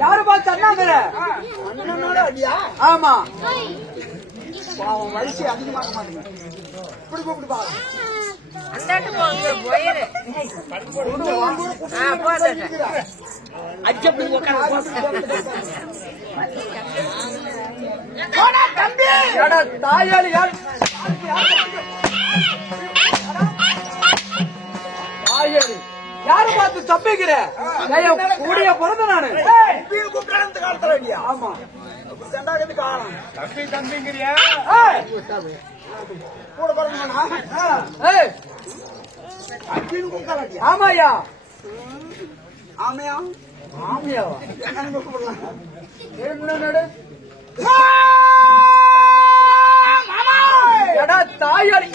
யாரு பார்த்து அண்ணா மேல அண்ணனோட அடியா? ஆமா, வயசு அதிகமாக மாட்டேங்க. இப்படி கூப்பிட்டு பாரு. தாயாளி யார்? தாயாளி யாரு பார்த்து தப்பிக்கிற? கூடிய பிறந்த நானு காலத்துல இல்லையா? ஆமா, தம்பி தம்பிங்கிறியா? கூட பிறந்தா? ஆமாயா. ஆமையா? ஆமையாவா? தாயாளி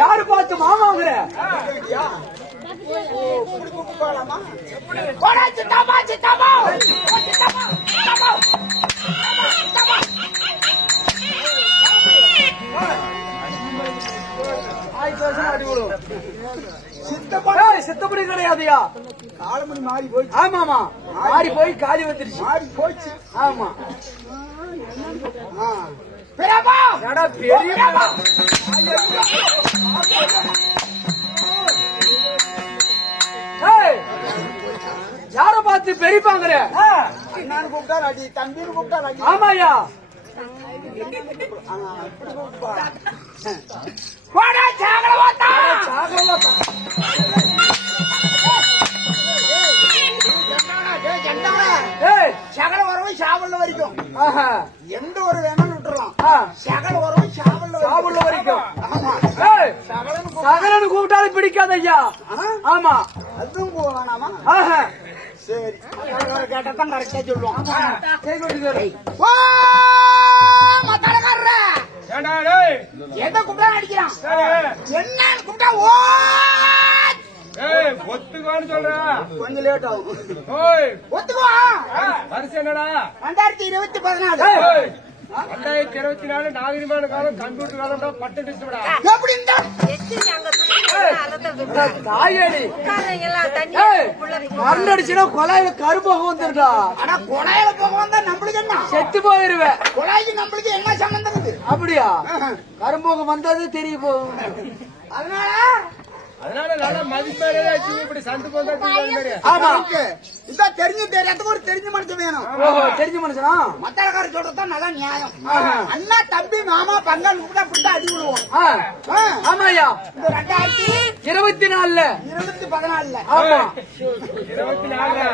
யாரு பார்த்து மாமாங்கிற? சித்தப்படி கிடையாதுயா. காலமணி மாறி போய். ஆமாமா, மாறி போய் காலி வந்துருச்சு. மாறி போச்சு. ஆமா, யார பார்த்து பெரியப்பாங்கிற அண்ணான்னு கூப்பிட்டா அடி, தம்பின்னு கூப்பிட்டா அடி. ஆமாயா இப்படி கூப்பிட்டா போடா சாகலவாத்தா சாகலவாத்தா ஏய் சகல வரவும் சாவல்ல வரைக்கும் ஆஹா எந்த ஒரு வேணாலும் விட்டுறலாம். சகல வரவும் சாவல்ல வரைக்கும் ஆமா. ஏய் சகலன்னு கூப்பிட்டாலும் பிடிக்காத ஐயா ஆமா அதுவும் போகலாமா? ஆஹா சரி கேட்டதான் கரெக்டா சொல்லுவோம். ஓ மத்தாளக்காரர எதை கூப்பிட்டா அடிக்கிறான், என்னன்னு கூப்பிட்டா ஓ ஒத்துக்குவான்னு சொல்றேன். கொஞ்சம் லேட் ஆகும். ஒத்துக்குவா வருஷம் என்னடா 2014 2024 நாகரிகமான காலம், கம்ப்யூட்டர் காலம், பட்டு டிஸ்டா எப்படி இருந்தா தாயடி மறந்துடுச்சுன்னா கொலாயில கருப்பகம் வந்துருடா. ஆனா கொலையில போக வந்தா நம்மளுக்கு என்ன, செத்து போயிருவேன். கொலைக்கு நம்மளுக்கு என்ன சம்பந்தம் இருக்குது? அப்படியா கரும்போகம் வந்தது தெரிய போகும். அதனால நல்லா மதிப்பேறே இப்படி சண்டு போந்தா ஆமா இதான் தெரிஞ்சு தெரியாதுக்கு ஒரு தெரிஞ்ச மனுஷன் வேணும். ஓஹோ தெரிஞ்ச மனுஷனா மத்தாளக்காரர் சொல்றதுதான் நல்லா நியாயம். அண்ணா தம்பி மாமா பங்காளி கூப்பிட்டா அப்படிதான் அடி விடுவோம். ஆமாயா இந்த 2024 2014 ஆமா 24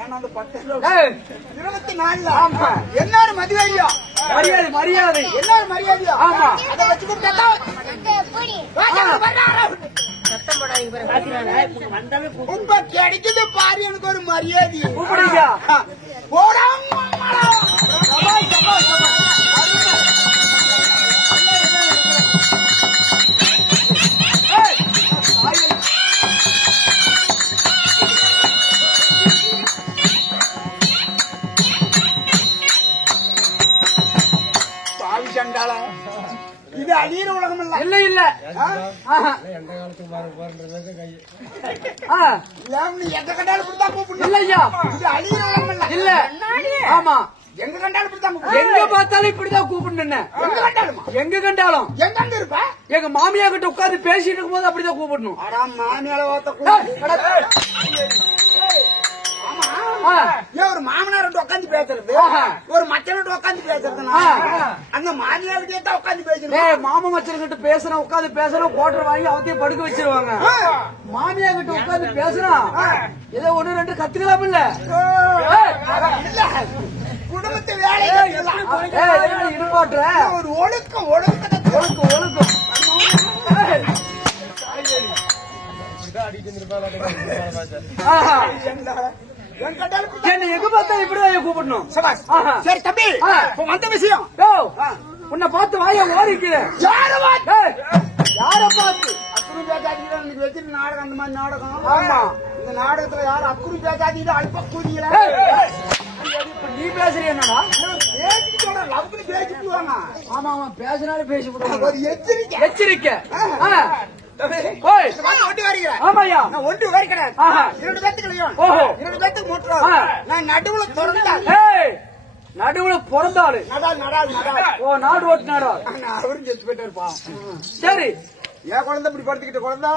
ஏன்னா அந்த 10 ஏய் 24 ஆமா எல்லாரும் மதிவாதியா மரியாதை மரியாதை எல்லாரும் மரியாதையா ஆமா அதை வச்சு கூப்பிட்டா உங்க கிடைக்குது பாரு, எனக்கு ஒரு மரியாதை கூப்பிடுங்க. இது அழியிற உலகம் இல்ல. இல்ல இல்ல எந்த காலத்துக்கு போறது கை நீ எங்க கண்டாலும் இப்படிதான் கூப்பிடணும். இல்லையா இது அழியிற உலகம் இல்ல. இல்ல ஆமா எங்க கண்டாலும் இப்படிதான் எங்க கூப்பிடணும். பார்த்தாலும் இப்படிதான் கூப்பிடுன்னு எங்க கண்டாலுமா எங்க கண்டாலும் எங்க இருப்ப? எங்க மாமியா கிட்ட உட்கார்ந்து பேசிட்டு இருக்கும் போது அப்படிதான் கூப்பிடணும். அடா மாமியால ஒரு மாமனார் உட்காந்து பேசுறது, ஒரு மச்சனோட உட்காந்து பேசுறதுனா அந்த மாமியார்கிட்டே தான் உட்காந்து பேசுறேன். மாமா மச்சன் கிட்ட பேசுறேன் உட்காந்து பேசுறோம் கோட்டர் வாங்கி அவத்தையும் படுக்க வச்சிருவாங்க. மாமியா கிட்ட உட்காந்து பேசுறான் ஏதோ 1 2 கத்துக்கலாம் இல்ல குடும்பத்து வேலை இருப்பாட்டுற ஒரு ஒழுக்கம் ஒழுக்கம் ஒழுக்கம் ஒழுக்கம் என்ன எங்க பார்த்தா இப்படிதான் கூப்பிடணும். சரி தம்பி வந்த விஷயம் உன்னை பார்த்து வாய ஓடிக்கிறேன். யார பார்த்து அக்குரு பேசாதீங்க வச்சிருக்க நாடகம், அந்த மாதிரி நாடகம். ஆமா இந்த நாடகத்துல யாரும் அக்குரு பேசாதீங்க அல்ப கூதிகள நீ பேசுறிய என்னடா லவ்னு பேசிட்டுவாங்க. ஆமா ஆமா பேசினாலும் பேசி விடுவாங்க. ஒரு எச்சரிக்கை எச்சரிக்கை ஒட்டி வருகிறேன். ஆமாயா நான் ஒன்று வரை கிடையாது. 2 பேத்துக்கு ஓஹோ 2 பேத்துக்கு மூட்டுறோம். நான் நடுவுல திறந்தாள். நடுவுல பிறந்தாளு நடால் ஓ நாடு ஓட்டு நாடா அவரும் செத்து போயிட்டு இருப்பான். சரி ஏன் குழந்தை இப்படி படுத்துக்கிட்ட குழந்தை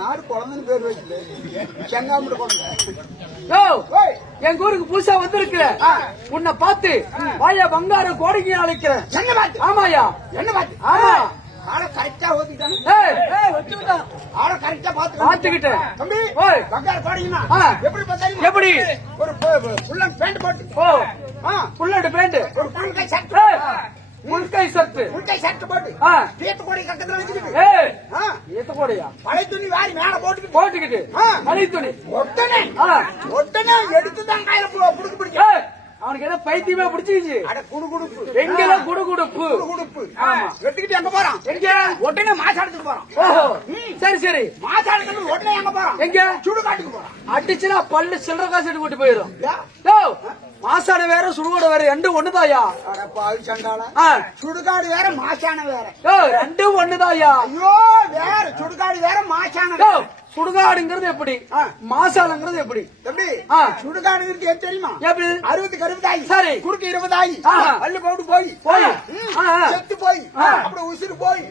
நாடு குழந்தைன்னு பேர் வச்சுட்டு செங்காமட்டு குழந்தை. எங்க ஊருக்கு புதுசா வந்திருக்கிற உன்னை பார்த்து வாயா பங்கார கோடிக்கு அழைக்கிறேன். என்ன பார்த்து? ஆமாயா என்ன பார்த்து? ஆமா ஆளை கரெக்டா ஓத்திட்டாங்க. ஆளை கரெக்டா பாத்துக்கிட்டேன் தம்பி. பங்கார கோடிங்கன்னா எப்படி பார்த்தாலும் எப்படி ஒரு புல்லன் பேண்ட் போட்டு புல்லட்டு பேண்ட் ஒரு புல்கை சர்ட் முல்கை சட்டு முல்கை சர்ட் போட்டு தீர்த்து கோடி கக்கத்துல வச்சுக்கிட்டு ஏத்த கோடையா பழைய துணி வாரி மேல போட்டுக்கிட்டு மலை துணி ஒட்டனே எடுத்துதான் கையில புடுக்கு பிடிக்க. அவனுக்கு என்ன பைத்தியமே பிடிச்சிருச்சு. அட குடுகுடுப்பு எங்கெல்லாம் குடுகுடுப்பு ஆமா எடுத்துக்கிட்டு எங்க போறான்? எங்க ஒட்டனே மாசாடுக்கு போறான். ஓஹோ சரி சரி மாசாடுக்கு ஒட்டனே எங்க போறான்? எங்க சுடுகாட்டுக்கு போறான். அடிச்சுனா பல்லு சில்லற காசு எடுத்து போட்டு போயிடும். மாசாடு வேற சுடுகாடு வேற ரெண்டும் ஒண்ணுதாயா? சுடுகாடு வேற மாசான வேற ரெண்டும் ஒண்ணுதாயா? ஐயோ வேற சுடுகாடு வேற மாசான சுடுகாடுங்கிறது எப்படி, மாசாலங்கிறது எப்படி தம்பி? சுடுகாடுங்கிறது எது தெரியுமா? எப்படி? 60 கருவதாயி சரி குறுக்கு 20 ஆயி பல்லு போட்டு போய் செத்து போய் அப்புறம் உசுறு போய்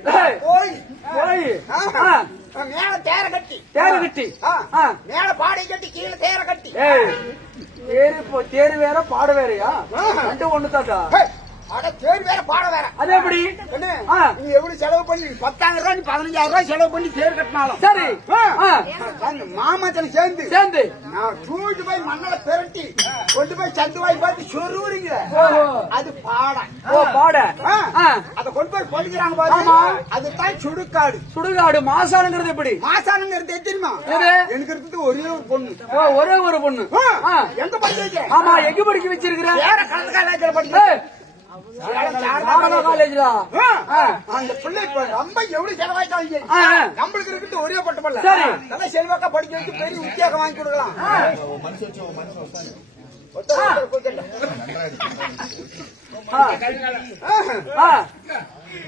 மேல தேர கட்டி தேரு கட்டி மேல பாடை கட்டி கீழே தேர கட்டி. தேரு வேற பாடு வேறையா? ரெண்டு ஒண்ணு தாத்தா. அட தேர் வேற பாட வேற. அது எப்படி? நீ எவ்வளவு செலவு பண்ணி 10,000 ரூபாய் 15,000 ரூபாய் செலவு பண்ணி தேர் கட்டினாலும் சரி மாமாச்சல சேர்ந்து நான் தூக்கிட்டு போய் மண்ணல பெரட்டி கொண்டு போய் சந்துவாய் பார்த்து சொருவுறீங்க. அது பாட. பாட அதை கொண்டு போய் பொழிக்கிறாங்க பாருங்க. அதுதான் சுடுகாடு. சுடுகாடு. மாசானுங்கிறது எப்படி? மாசானுங்கிறது தெரியுமா? எனக்கு இருக்கிறது ஒரே ஒரு பொண்ணு. ஒரே ஒரு பொண்ணு. எங்க படிக்க வைக்க? ஆமா, எங்க படிக்க வச்சிருக்கிற? வேற கலந்து காலேஜ்ல படிக்க. அந்த பிள்ளை ரொம்ப எவ்வளவு செலவாயிட்டாங்க. நம்மளுக்கு இருக்கிறது ஒரே பட்டமல்ல. சரி, நல்லா செல்வாக்கா படிக்க வச்சு பெரிய உத்தியோகம் வாங்கி கொடுக்கலாம்.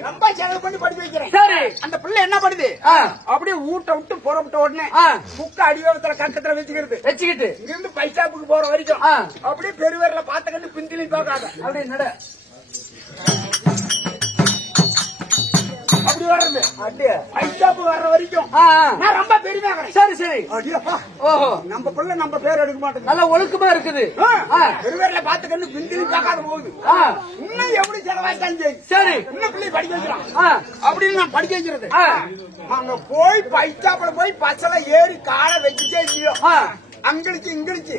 ரொம்ப செலவு பண்ணி படிக்க வைக்கிறேன். சரி, அந்த பிள்ளை என்ன பண்ணுது? அப்படியே ஊட்ட விட்டு புறப்பட்ட உடனே புக்க அடிவாரத்துல கட்டத்துல வச்சுக்கிட்டு இங்கிருந்து பைசாப்புக்கு போற வரைக்கும் அப்படியே பெருவேர்ல பாத்துக்கிட்டு பிந்திலையும் பார்க்காத அப்படியே நட அப்படி வர்றது. அப்படியே பைசாப்பு வர்ற வரைக்கும் நான் ரொம்ப பெருமையாகிறேன். சரி சரி. ஓஹோ, நம்ம பிள்ளை நம்ம பேர் எடுக்க மாட்டேங்குது. நல்லா ஒழுக்கமா இருக்குது. பெருவேர்ல பாத்துக்கிட்டு பிந்திலையும் பார்க்காத போகுது. இன்னும் எப்படி செலவாய்த்தாங்க. சரி, இன்னும் பிள்ளை படிக்க வைக்கிறான் அப்படின்னு நான் படிக்க வைக்கிறது. அங்க போய் பைசாப்புல போய் பசல ஏறி காலை வச்சுட்டே இல்லையோ அங்களுக்கு இங்கிலிச்சு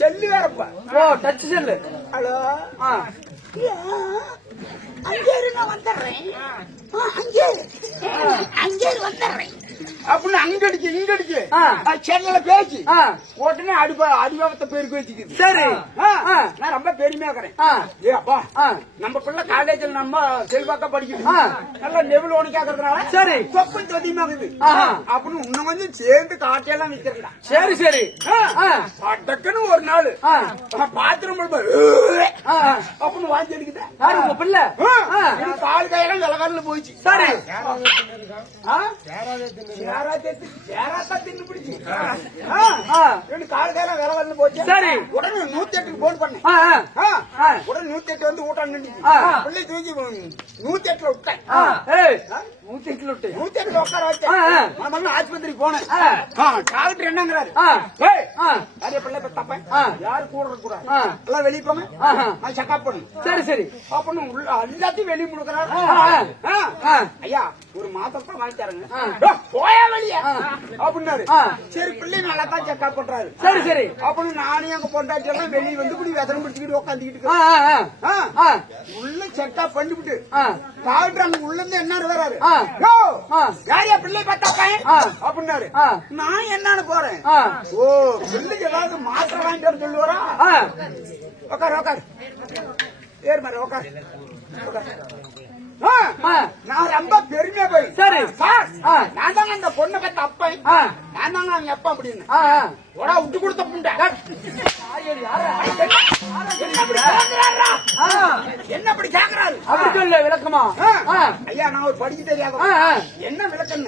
செல்லு வேறப்ப. டச் செல்லு. ஹலோ, அங்கே நான் வந்துடுறேன், அங்கே வந்துடுறேன் அப்படின்னு அங்கடிச்சு இங்கடிச்சு செல்ல பேச்சு உடனே அடிவாபத்தை பேருக்கு வச்சுக்குது. சரி, நான் ரொம்ப பெருமையாக்கிறேன். ஏப்பா, நம்ம பிள்ளை காலேஜில் நம்ம செல்வாக்கா படிக்குது, நல்லா லெவல் ஒன்று கேட்கறதுனால சரி சொப்பம் அதிகமாகுது அப்படின்னு இன்னும் கொஞ்சம் சேர்ந்து காட்டையெல்லாம் விற்கிறா. சரி சரி. டக்குன்னு ஒரு நாள் பாத்ரூம் அப்படின்னு வாங்கி எடுக்குது. யாரு உங்க பிள்ளை? கால் கையெல்லாம் விலகாரில் போயிடுச்சு. சரி, தின்னு பிடிச்சு கால் கையெல்லாம் விலகாரில் போச்சு. சரி, உடனே 108க்கு போன் பண்ணேன். உடனே 108 வந்து ஊட்டான் பிள்ளை தூக்கி 108ல விட்டேன். 108ல உட்கார வச்சேன். ஆஸ்பத்திரிக்கு போனேன். டாக்டர் என்னங்கிறாரு, பிள்ளை தப்பேன் யாரு கூட இருக்கக்கூடாது, எல்லாம் வெளியே போங்க, நான் செக்அப் பண்ணு. சரி சரி அப்படின்னு எல்லாத்தையும் வெளியே முடுக்கிறாரு. ஐயா ஒரு மாதத்தை வாங்கி தரங்க, போயா வெளியே அப்படின்னாரு. சரி, பிள்ளை நல்லா தான் செக்அப் பண்றாரு. சரி சரி அப்படின்னு நானே அங்க பொண்டாட்டி எல்லாம் வெளியே வந்து இப்படி வெதனம் பிடிச்சிக்கிட்டு உட்காந்துக்கிட்டு உள்ள செக்அப் பண்ணிவிட்டு டாக்டர் அங்க உள்ள இருந்து என்ன வராரு, யாரையா பிள்ளை பார்த்தாப்ப அப்படின்னாரு. நான் என்னன்னு போறேன். ஓ, பிள்ளைக்கு ஏதாவது மாத்திரை வாங்கிட்டு வர சொல்லுவாரா? உட்காரு ஏறு மாதிரி உட்காரு. நான் ரொம்ப பெருமையா போய், சரி சார் நான் தாங்க அந்த பொண்ணை பார்த்த அப்பன், நான் தாங்க அவங்க அப்பா அப்படின்னு உடா விட்டு கொடுத்த புண்டை என்ன அப்படி கேக்குறாரு? அப்படி சொல்ல விளக்கமா? ஐயா நான் ஒரு படிக்க தெரியாத என்ன விளக்கம்,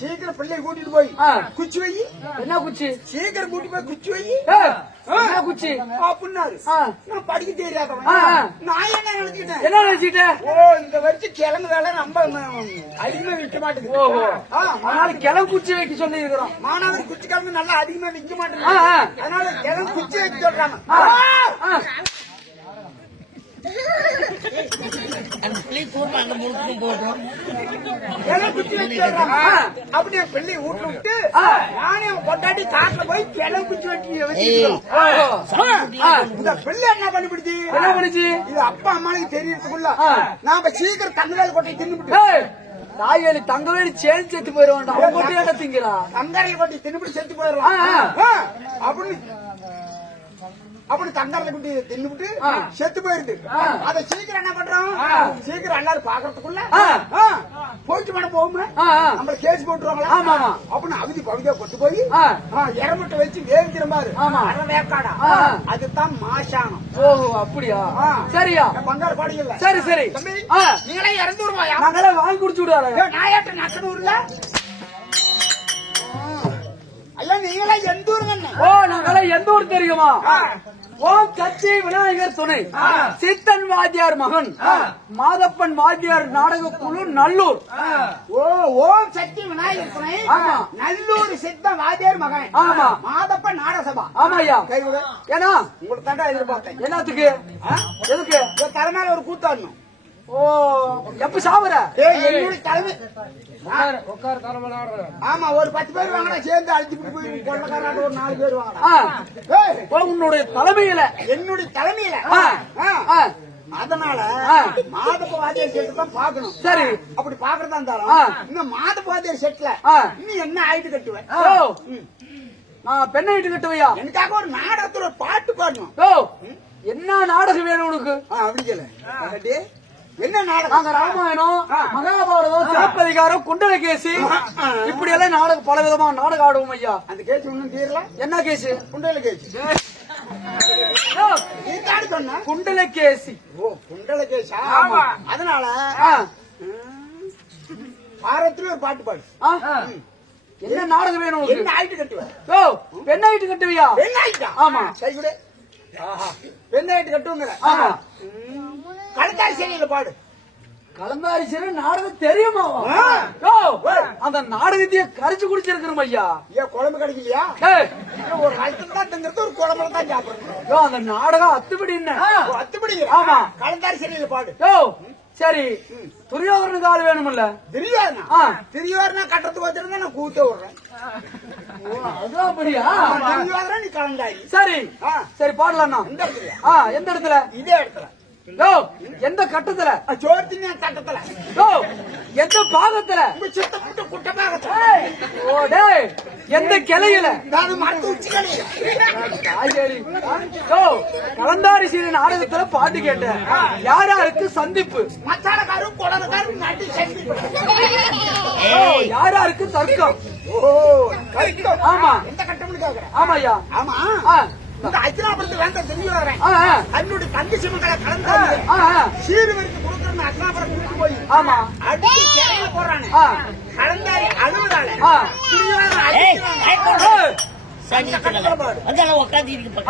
சீக்கிரம் பிள்ளைய கூட்டிட்டு போய் குச்சி வை. என்ன குச்சி? சீக்கிரம் கூட்டி போய் குச்சி வை குச்சி அப்படின்னாரு. நான் படிக்க தெரியாதவன். நான் என்ன நினைச்சிட்டேன்? என்ன நினைச்சிட்டேன்? ஓ, இந்த வருஷம் கிழங்கு வேலை ரொம்ப அதிகமா விற்க மாட்டேங்குது. ஓஹோ, அதனால கிழங்கு குச்சி வைக்க சொல்லி இருக்கிறோம். மானாவாரி குச்சி கிழங்கு நல்லா அதிகமா விற்க மாட்டேங்குது, அதனால கிழங்கு குச்சி வைக்க சொல்றாங்க. அப்படி என் பிள்ளை வீட்டுல விட்டு நானே கொண்டாடி காட்டுல போய் கிழங்கு குச்சி வச்சு இந்த பிள்ளை என்ன பண்ணிவிடுச்சு? என்ன பண்ணிச்சு? இது அப்பா அம்மாவுக்கு தெரியறதுக்குள்ள நாம சீக்கிரம் தங்கவேல் கொட்டை தின்னுபிட்டு தாயலி தங்கவேலி சேல் செத்து போயிருவான்டா. அவங்க கொட்டி என்ன திங்கிறா? தங்கரையில் கொட்டி தின்னுபிட்டு செத்து போயிடலாம் அப்படி தங்கரை குட்டி தின்னுபிட்டு செத்து போயிருது. அதை சீக்கிரம் என்ன பண்றோம்? சீக்கிரம் எல்லாரும் பாக்குறதுக்குள்ள போயிட்டு மேடம் போகும்ல, நம்ம கேஸ் போட்டுருவாங்களா? அப்படின்னு அவதி பகுதியா கொண்டு போய் இறமுட்டை வச்சு வேவிக்கிற மாதிரி வேக்காடா, அதுதான் மாசானம். ஓஹோ, அப்படியா? சரியா? பங்காரு பாடிக்கல. சரி சரி. நீங்களே இறந்து வருவாயா? நாங்களே வாங்கி குடிச்சு விடுவாங்க. நாயாட்ட நக்கனூர்ல ஐயா நீங்களா எந்த ஊருங்க? ஓ நாங்கள எந்த ஊர் தெரியுமா? ஓம் சக்தி விநாயகர் துணை சித்தன் வாத்தியார் மகன் மாதப்பன் வாத்தியார் நாடக குழு நல்லூர். ஓம் சக்தி விநாயகர் துணை நல்லூர் சித்தன் வாத்தியார் மகன். ஆமா. மாதப்பன் நாடக சபா. ஆமாய்யா. ஏன்னா உங்களுக்கு தாண்டா எதிர்பார்த்தேன். என்னத்துக்கு? எதுக்கு? தலைமையில ஒரு கூத்தாடணும். ஓ எப்ப சாவர? என்னுடைய தலைமை உட்கார தலைமை நாடுறேன். ஆமா ஒரு 10 பேர் வாங்கடா சேர்ந்து அழைச்சிட்டு போய் கொள்ளக்காரன் ஒரு 4 பேர் வாங்கடா. உன்னுடைய தலைமையில என்னுடைய தலைமையில. அதனால மாதப்ப வாத்தியார் செட்டு தான் பாக்கணும். சரி அப்படி பாக்குறதா இருந்தாலும் இந்த மாதப்ப வாத்தியார் செட்ல இன்னும் என்ன ஆயிட்டு கட்டுவேன்? நான் பெண்ணை இட்டு கட்டுவையா? எனக்காக ஒரு நாடகத்துல ஒரு பாட்டு பாடணும். என்ன நாடகம் வேணும் உனக்கு? அப்படி சொல்ல. என்ன நாடகம்? நாங்க ராமாயணம் மகாபாரதம் சிலப்பதிகாரம் குண்டலகேசி இப்படி எல்லாம் நாடகம் பல விதமான நாடகம் ஆடுவோம் ஐயா. அந்த கேஸ் ஒண்ணும் தீரல. என்ன கேஸ்? குண்டலகேசி. சொன்ன குண்டலகேசி. ஓ குண்டலகேசா? அதனால பாரத்துல ஒரு பாட்டு பாடு. என்ன நாடகம் வேணும்? என்ன ஆயிட்டு கட்டுவேன்? பெண்ணாயிட்டு கட்டுவியா? பெண்ணாயிட்டா? ஆமா. கை கூட பெண்ணாயிட்டு கட்டுவோங்க. ஆமா. கலந்தாரி சரியில்லை பாடு. கலந்தாரி சரி நாடகம் தெரியுமா? அந்த நாடகத்தையே கரைச்சு குடிச்சிருக்கிறோம் ஐயா. ஏன் குழம்பு கிடைக்கலையா? ஒரு கலத்துல தான் தங்கிறது, ஒரு குழம்புல தான் சாப்பிடுறோம். அந்த நாடகம் அத்துப்படி என்ன? அத்துப்படி. ஆமா. கலந்தாரி சரியில்லை பாடு. சரி துரியோதனுக்கு ஆள் வேணும்ல? திரியோதனா? திரியோதனா கட்டுறதுக்கு வச்சிருந்தா நான் கூத்த விடுறேன். அதான் அப்படியா? திரியோதனா நீ கலந்தாரி. சரி சரி பாடலாம். எந்த இடத்துல? இதே இடத்துல. எந்த கட்டத்துல? சோர்த்தின கட்டத்துல. எந்த பாகத்துல? சித்தப்பட்டு குட்ட பாகத்துல. எந்த கிளையில? மரத்து உச்சி கிளையில. கலந்தாரி சீன நாடகத்துல பாட்டு கேட்டேன். யாராருக்கு சந்திப்பு? மச்சானக்காரும் குடனக்காரும் நட்டு சந்திப்பு. யாராருக்கு தர்க்கம்? ஆமா. எந்த கட்டம்னு கேக்குறேன். ஆமாய்யா. ஆமா. இந்த அச்சனாபுரத்து வேண்டாம் தெரிஞ்சுறேன். தன்னுடைய தங்கி சிவங்களை கலந்து சீர்வரித்து கொடுக்கறன்னு அச்சனாபுரம் கூட்டு போய் ஆமா அடிச்சு சேர போறானே. கலந்தாரி அழுகுறாங்க.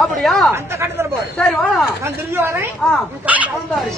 அப்படியா? அந்த கட்டத்துல போடு. சரி வா நான் திரும்பி வரேன். கலந்தாரி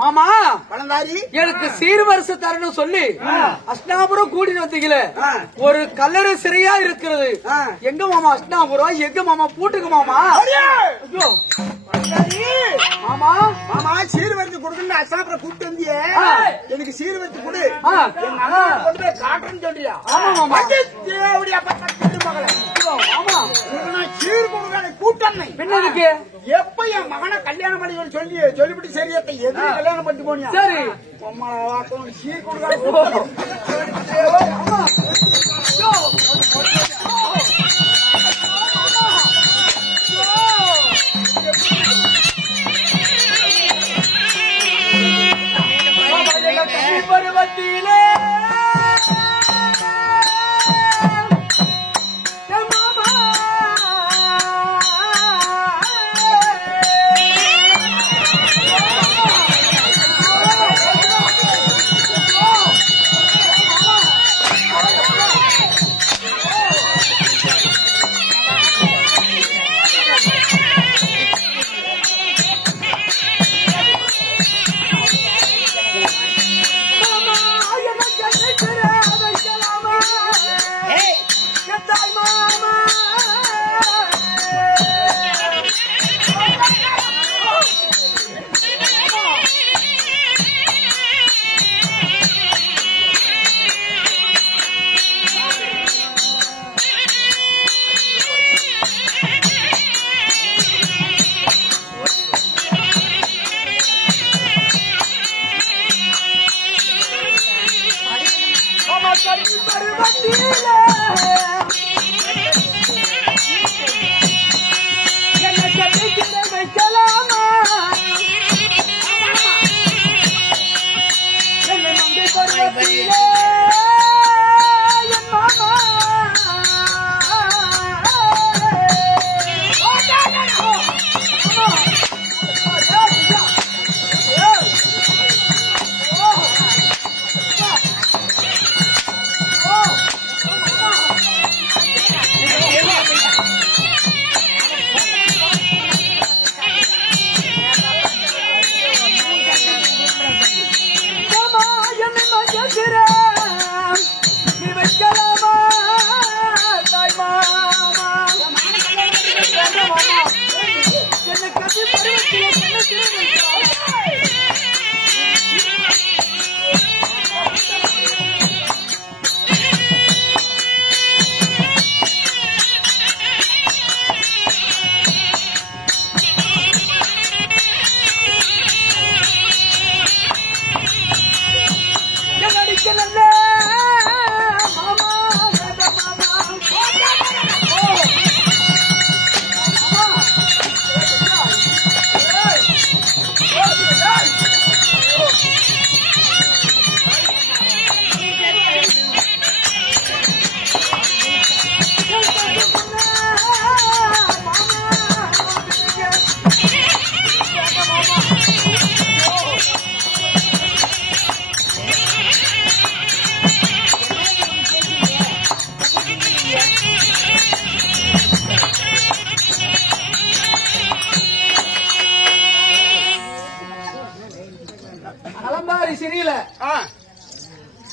மாமா எனக்கு சீர்வரிசை தரணும் சொல்லி அஷ்டாபுரம் கூட்டிட்டு வந்தீங்களே, ஒரு கல்லறை சிறையா இருக்கிறது. எங்க மாமா அஷ்டாபுரம்? எங்க மாமா பூட்டுக்கு மாமா? மாமா மாமா சீர்வரிசை கொடுக்கணும். அஷ்டாபுரம் கூப்பிட்டு வந்தியே, எனக்கு சீர்வரிசை கொடு. காட்டுறேன்னு சொல்றியா? ஆமா மாமா. தேவடியா பட்ட மகளை. ஆமா சீர்குடுகளை கூட்டணை பின்னதுக்கு எப்ப என் மகனை கல்யாணம் பண்ணி சொல்லிவிட்டு சரியத்தை எது கல்யாணம் பண்ணி போனியா சரி சீர்குடுகளை பருவத்திலே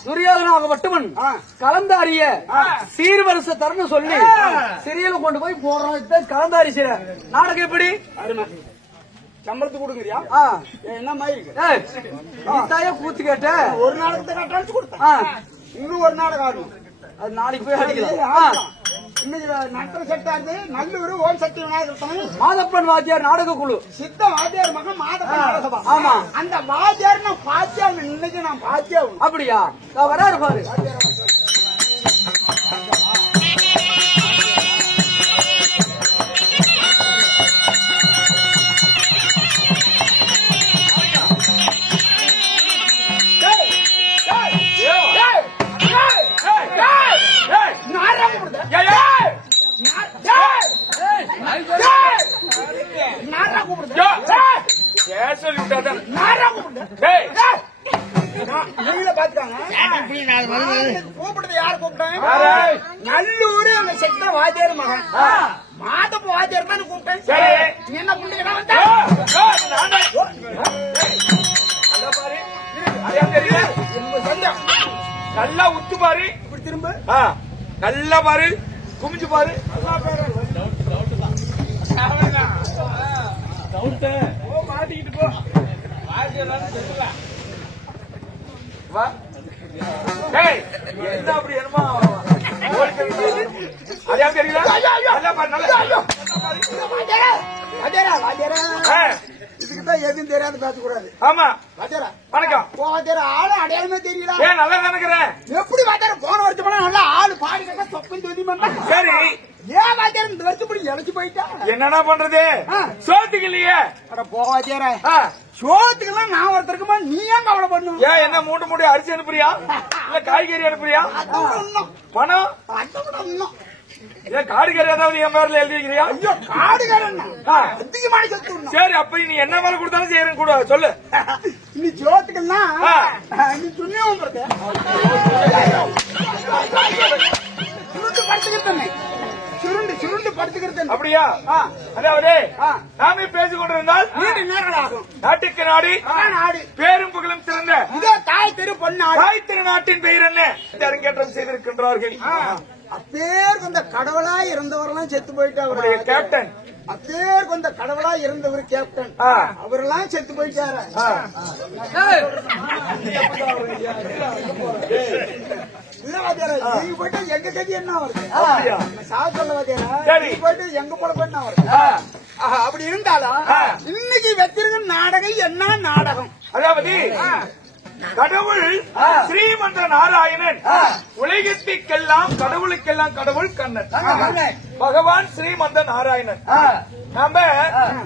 துரியோதனாகப்பட்டவன் கலந்தாரிய சீர்வரிச தரணும் சொல்லி சிறியல கொண்டு போய் போடுறோம். கலந்தாரி சீர நாடகம் எப்படி சம்பளத்து கொடுங்கறியா என்ன மாதிரி கூத்து கேட்ட ஒரு நாடகத்தை கட்டாச்சு கொடுத்தேன். இன்னும் ஒரு நாடகம் ஆடும் அது நாளைக்கு போய் அடிக்கலாம். இன்னைக்கு நட்டல் செட்டாரு நல்லூர் ஓம் சக்தி விநாயகர் மாதப்பன் வாத்தியார் நாடக குழு சித்த வாத்தியார் மகன் மாதப்பன். ஆமா அந்த வாத்தியார் நான் பாத்தியா இன்னைக்கு நான் பாத்தியா. அப்படியா வராரு பாரு. கூப்பிடுறது யாரு கூப்பிட்டேன்? நல்லூர் அந்த செட்ட வாத்தியார் மகன் மாதப்ப வாத்தியார் தான் கூப்பிட்டேன். என்ன புண்ணிய நல்லா உத்து பாரு, இப்படி திரும்ப நல்லா பாரு, குமிஞ்சு பாரு. மாட்டிக்கிட்டு போ. என்ன அப்படி என்னமா அடையாளம் தெரியுதா? நல்லா பாரு, நல்லா பாரு. இதுக்குதான் எதுவும் தெரியாது பேசக்கூடாது. ஆமா வாத்தியாரா, வணக்கம். வாத்தியாரா, ஆளு அடையாளமே தெரியல. ஏன் நல்லா நினைக்கிறேன். எப்படி வாத்தியாரா போன வருஷம் போனா நல்லா ஆளு பாடி கட்ட சொப்பன் தெரியுமா? சரி ஏன் வாத்தியாரா இந்த வருஷம் இப்படி இழைச்சு போயிட்டா? என்னடா பண்றது? சோத்துக்கு இல்லையே. அட போ வாத்தியாரா, சோத்துக்கெல்லாம் நான் ஒருத்தருக்குமா நீ ஏன் கவலை பண்ணும்? ஏன் என்ன மூட்டை மூட்டை அரிசி அனுப்புறியா இல்ல காய்கறி அனுப்புறியா? பணம் ஏன் காடுகறி ஏதாவது என் பேர்ல எழுதி வைக்கிறியா? ஐயோ காடுகாரன் அதிகமான சொத்து. சரி அப்ப நீ என்ன வேலை கொடுத்தாலும் செய்யறேன்னு கூட சொல்லு. நீ சோத்துக்கெல்லாம் நீ சொன்னியும் சுருண்டு படுத்துக்கிட்டே சுருண்டு சுருண்டு படுத்துக்கிறது. அப்படியா? அதாவது நாமே பேசிக் கொண்டிருந்தால் நேரம் ஆகும். நாட்டுக்கு நாடு நாடு பேரும் புகழும் சிறந்த இதோ தாய் தெரு பொன்னாடு. தாய் திருநாட்டின் பெயர் என்ன அரங்கேற்றம் செய்திருக்கின்றார்கள். அப்பேருக்கு அந்த கடவுளா இருந்தவரெல்லாம் செத்து போயிட்டு அவருடைய கேப்டன். அப்பேருக்கு அந்த கடவுளா இருந்தவர் கேப்டன் அவரெல்லாம் செத்து போயிட்டாரு. நீங்க போயிட்டு எங்க கதி என்ன வருது சாப்பிட வாத்தியாரா, நீங்க போயிட்டு எங்க பொழப்பு என்ன வருது? அப்படி இருந்தாலும் இன்னைக்கு வச்சிருக்க நாடகம் என்ன நாடகம்? அதாவது கடவுள் ஸ்ரீமந்த நாராயணன் உலகத்திற்கெல்லாம் கடவுளுக்கெல்லாம் கடவுள் கண்ணன் பகவான் ஸ்ரீமந்த நாராயணன். நாம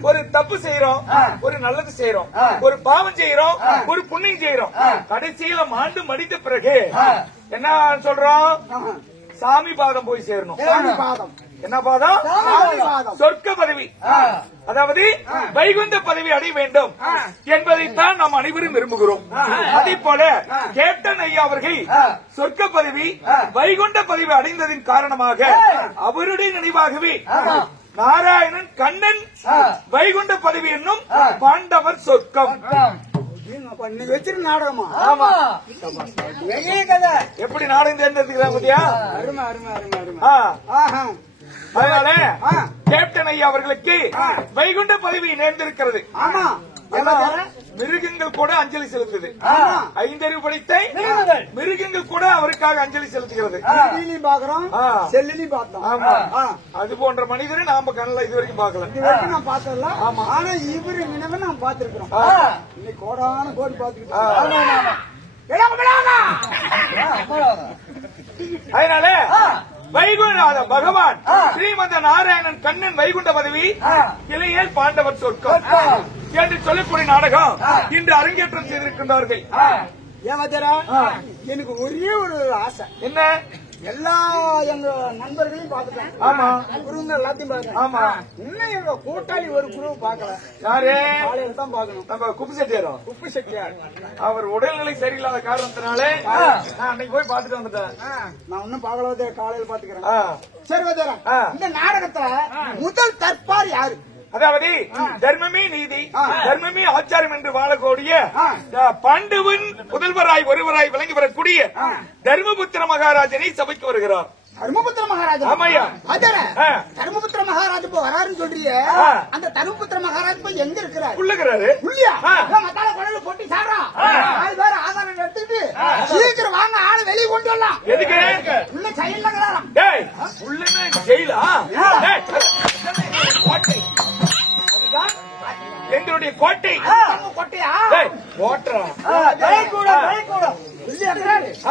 ஒரு தப்பு செய்யறோம், ஒரு நல்லது செய்யறோம், ஒரு பாவம் செய்யறோம், ஒரு புண்ணியம் செய்யறோம். கடைசியில மாண்டு மடித்த பிறகு என்ன சொல்றோம்? சாமி பாதம் போய் சேரணும். என்ன பாதம்? சொர்க்க பதவி, அதாவது வைகுந்த பதவி அடைய வேண்டும் என்பதைத்தான் நாம் அனைவரும் விரும்புகிறோம். அதே போல கேப்டன் ஐயா அவர்கள் சொர்க்க பதவி வைகுண்ட பதவி அடைந்ததின் காரணமாக அவருடைய நினைவாகவே நாராயணன் கண்ணன் வைகுண்ட பதவி என்னும் பாண்டவர் சொர்க்கம். வச்சிருக்க நாடகமா? ஆமா. எப்படி நாடகம் தேர்ந்தெடுத்துக்கிறாங்க பத்தியா? அருமை அருமை அருமை அருமை. அதனால கேப்டன் ஐயா அவர்களுக்கு வைகுண்ட பதவி நேர்ந்திருக்கிறது. ஆமா, மிருகங்கள் கூட அஞ்சலி செலுத்துது. 5 அறிவு படைத்த மிருகங்கள் கூட அவருக்காக அஞ்சலி செலுத்துகிறது. பாக்குறோம், செல்லிலையும் பார்த்தோம். ஆமா, அது போன்ற மனிதரை நாம கண்ணில் இது வரைக்கும் பார்க்கலாம். இது வரைக்கும் நான் பார்த்ததில்ல. ஆனா இவரு நினைவை நான் பார்த்திருக்கிறோம். இன்னைக்கு கோடான கோடி பார்த்துக்கிட்டோம். அதனால வைகுண்ட பகவான் ஸ்ரீமந்த நாராயணன் கண்ணன் வைகுண்ட பதவி இளையல் பாண்டவர் சொர்க்கம் என்று சொல்லக்கூடிய நாடகம் இன்று அரங்கேற்றம் செய்திருக்கின்றார்கள். ஏமாத்தரா, எனக்கு ஒரே ஒரு ஆசை. என்ன? எல்லா எங்க நண்பர்களையும் பாத்துட்டேன். ஆமா, குருங்க எல்லாத்தையும் பாக்குறேன். ஆமா, இன்னும் எங்க கூட்டாளி ஒரு குரு பாக்கல. யாரு? காலையில தான் பாக்கணும். நம்ம குப்பு செட்டியாரும். உப்பு சட்டியார் அவர் உடல்நிலை சரியில்லாத காரணத்தினாலே நான் அன்னைக்கு போய் பாத்துட்டு வந்துட்டேன். நான் இன்னும் பாக்கல, காலையில பாத்துக்கிறேன். சரி வாத்தியாரா, இந்த நாடகத்துல முதல் தற்பார் யாரு? அதாவது தர்மமே நீதி, தர்மமே ஆச்சாரம் என்று வாழக்கூடிய பாண்டவன் முதல்வராய் ஒருவராய் விளங்கி வரக்கூடிய தர்மபுத்திர மகாராஜனை சபைக்கு வருகிறார். தர்மபுத்திர மகாராஜா? ஆமையா. தர்மபுத்திர மகாராஜ் இப்ப வராருன்னு சொல்றிய, அந்த தர்மபுத்திர மகாராஜ் இப்ப எங்க இருக்கிறாரு? உள்ளுகிறாரு. உள்ளியா? மத்தால குடல போட்டி சாரா 4 பேர் ஆதாரம் எடுத்துட்டு சீக்கிரம் வாங்க, ஆளு வெளியே கொண்டு வரலாம். எதுக்கு? உள்ள செயல்ல கிடாராம். டேய், உள்ளன்னா ஜெயிலா? கோட்டை, அதுதான் எங்களுடைய கோட்டை. கோட்டையா? கோட்டா?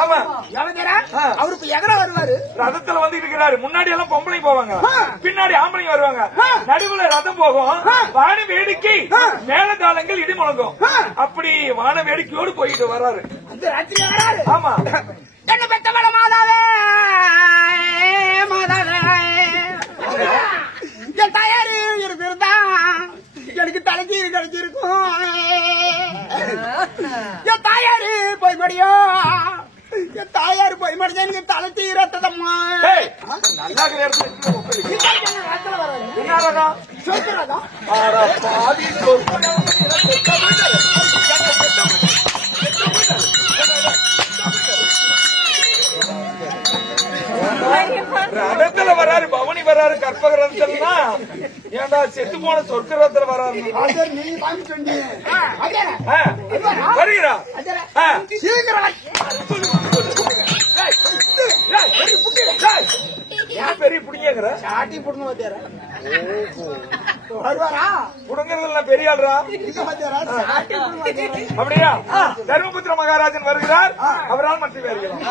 ஆமா. அவரு இப்ப எகர வருவாரு. ரதத்துல வந்து இருக்கிறாரு. முன்னாடி எல்லாம் பொம்பளை போவாங்க, பின்னாடி ஆம்பளை வருவாங்க. நடுவுல ரதம் போகும். வான வேடிக்கை, மேலதாளங்கள் இடி முழங்கும். அப்படி வான வேடிக்கையோடு போயிட்டு வர்றாரு. அந்த ராத்திரி வராரு. ஆமா. என்ன பெத்தவள மாதாவே, மாதாவே, என் தயாரி இருக்கிறதா எனக்கு தலைக்கீடு கிடைச்சிருக்கும். என் தாயாரு போய் முடியும், என் தாயாரு போய் முடிஞ்சா எனக்கு தலை தீரத்ததம்மா. நல்லா சொல்றதா ரதத்துல வராரு, பவனி வராரு, கற்பக ரதத்துல. ஏன்டா செத்து போன சொர்க்க ரதத்துல வராரு? நீங்க காமி சொன்னீங்க. வருகிறா. சீக்கிரம் ஏன் பெரிய புடிங்கிற சாட்டி புடுங்க வாத்தியாரா வருவாரா புடுங்கறதெல்லாம் பெரிய ஆள்ரா இல்ல வாத்தியாரா சாட்டி புடுங்க வாத்தியாரா அப்படியா? தர்மபுத்திர மகாராஜன் வருகிறார். அவரால் மற்ற வேறுகிறோம்.